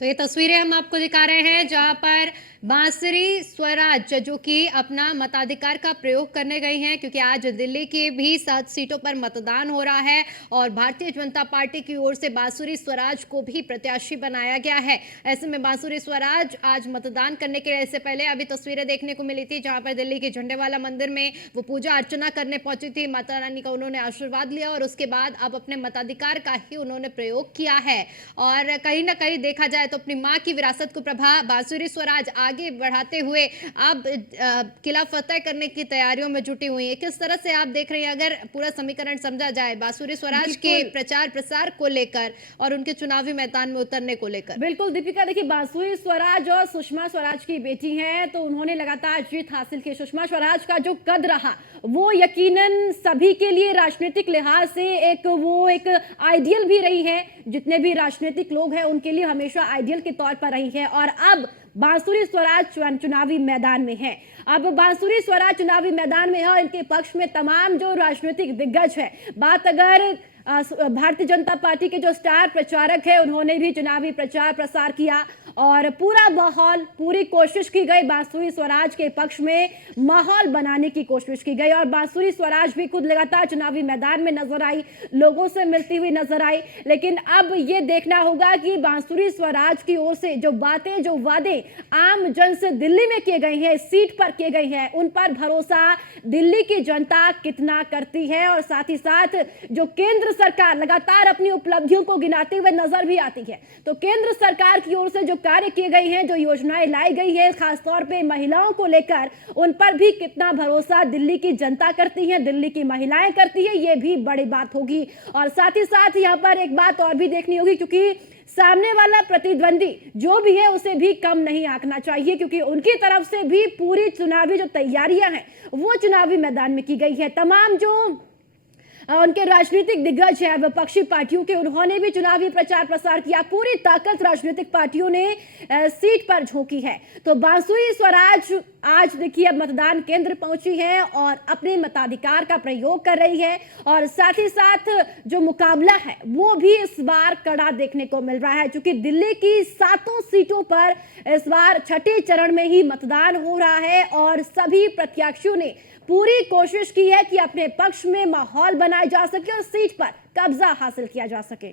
तो ये तस्वीरें हम आपको दिखा रहे हैं जहां पर बांसुरी स्वराज जो कि अपना मताधिकार का प्रयोग करने गई हैं, क्योंकि आज दिल्ली की भी 7 सीटों पर मतदान हो रहा है और भारतीय जनता पार्टी की ओर से बांसुरी स्वराज को भी प्रत्याशी बनाया गया है। ऐसे में बांसुरी स्वराज आज मतदान करने के इससे पहले अभी तस्वीरें देखने को मिली थी जहां पर दिल्ली के झंडेवाला मंदिर में वो पूजा अर्चना करने पहुंची थी। माता रानी का उन्होंने आशीर्वाद लिया और उसके बाद अब अपने मताधिकार का ही उन्होंने प्रयोग किया है। और कहीं ना कहीं देखा जाए तो अपनी मां की विरासत को प्रभा बांसुरी स्वराज आगे बढ़ाते हुए अब किला फतेह करने की तैयारियों में जुटी हुई है। किस तरह से आप देख रहे हैं, अगर पूरा समीकरण समझा जाए बांसुरी स्वराज के प्रचार प्रसार को लेकर और उनके चुनावी मैदान में उतरने को लेकर? बिल्कुल दीपिका, देखिए बांसुरी स्वराज और सुषमा स्वराज की बेटी हैं, तो उन्होंने लगातार जीत हासिल की। सुषमा स्वराज का जो कद रहा वो यकीनन सभी के लिए राजनीतिक लिहाज से एक आइडियल भी रही है। जितने भी राजनीतिक लोग हैं उनके लिए हमेशा आइडियल के तौर पर रही है। और अब बांसुरी स्वराज चुनावी मैदान में है। अब बांसुरी स्वराज चुनावी मैदान में है और इनके पक्ष में तमाम जो राजनीतिक दिग्गज है। बात अगर भारतीय जनता पार्टी के जो स्टार प्रचारक है उन्होंने भी चुनावी प्रचार प्रसार किया और पूरा माहौल, पूरी कोशिश की गई बांसुरी स्वराज के पक्ष में माहौल बनाने की कोशिश की गई। और बांसुरी स्वराज भी खुद लगातार चुनावी मैदान में नजर आई, लोगों से मिलती हुई नजर आई। लेकिन अब ये देखना होगा कि बांसुरी स्वराज की ओर से जो बातें, जो वादे आम जन से दिल्ली में किए गए हैं, सीट पर किए गए हैं, उन पर भरोसा दिल्ली की जनता कितना करती है। और साथ ही साथ जो केंद्र सरकार लगातार अपनी उपलब्धियों को गिनाते हुए नजर भी आती है, तो केंद्र सरकार की ओर से जो कार्य किए गए हैं, जो योजनाएं लाई गई है खासतौर पे महिलाओं को लेकर, उन पर भी कितना भरोसा दिल्ली की जनता करती है, दिल्ली की महिलाएं करती है, ये भी बड़ी बात होगी। और साथ ही साथ यहाँ पर एक बात और भी देखनी होगी, क्योंकि सामने वाला प्रतिद्वंदी जो भी है उसे भी कम नहीं आंकना चाहिए, क्योंकि उनकी तरफ से भी पूरी चुनावी जो तैयारियां हैं वो चुनावी मैदान में की गई है। तमाम जो उनके राजनीतिक दिग्गज है विपक्षी पार्टियों के, उन्होंने भी चुनावी प्रचार प्रसार किया। पूरी ताकत राजनीतिक पार्टियों ने सीट पर झोंकी है। तो बांसुरी स्वराज आज देखिए अब मतदान केंद्र पहुंची है और अपने मताधिकार का प्रयोग कर रही है। और साथ ही साथ जो मुकाबला है वो भी इस बार कड़ा देखने को मिल रहा है, क्योंकि दिल्ली की 7 सीटों पर इस बार छठे चरण में ही मतदान हो रहा है और सभी प्रत्याशियों ने पूरी कोशिश की है कि अपने पक्ष में माहौल बनाया जा सके और सीट पर कब्जा हासिल किया जा सके।